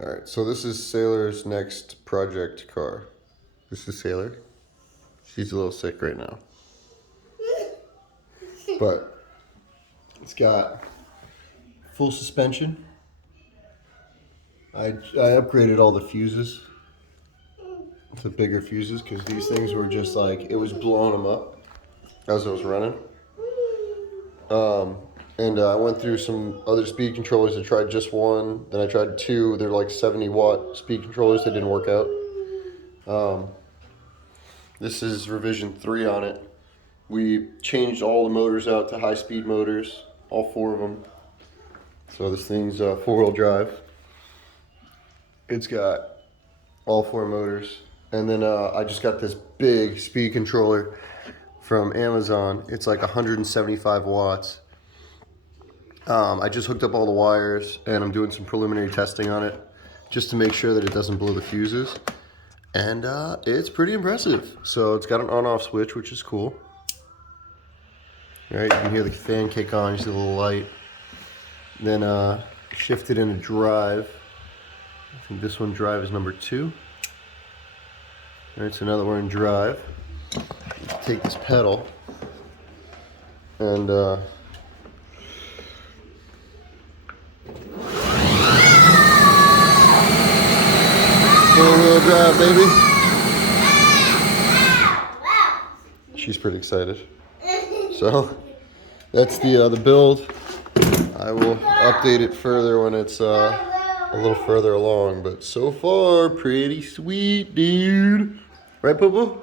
All right, so this is Sailor's next project car. This is Sailor. She's a little sick right now, but it's got full suspension. I upgraded all the fuses to bigger fuses because these things were just like, it was blowing them up as I was running. And I went through some other speed controllers. I tried just one, then I tried two. They're like 70-watt speed controllers that didn't work out. This is revision 3 on it. We changed all the motors out to high-speed motors, all 4 of them. So this thing's 4-wheel drive. It's got all 4 motors. And then I just got this big speed controller from Amazon. It's like 175 watts. I just hooked up all the wires and I'm doing some preliminary testing on it just to make sure that it doesn't blow the fuses. And it's pretty impressive. So it's got an on-off switch, which is cool. All right, you can hear the fan kick on, you see the little light. Then shift it into drive. I think this one drive is number 2. All right, so now that we're in drive, take this pedal and four-wheel drive, baby. She's pretty excited. So that's the build. I will update it further when it's a little further along, but so far pretty sweet, dude. Right, Poo Poo?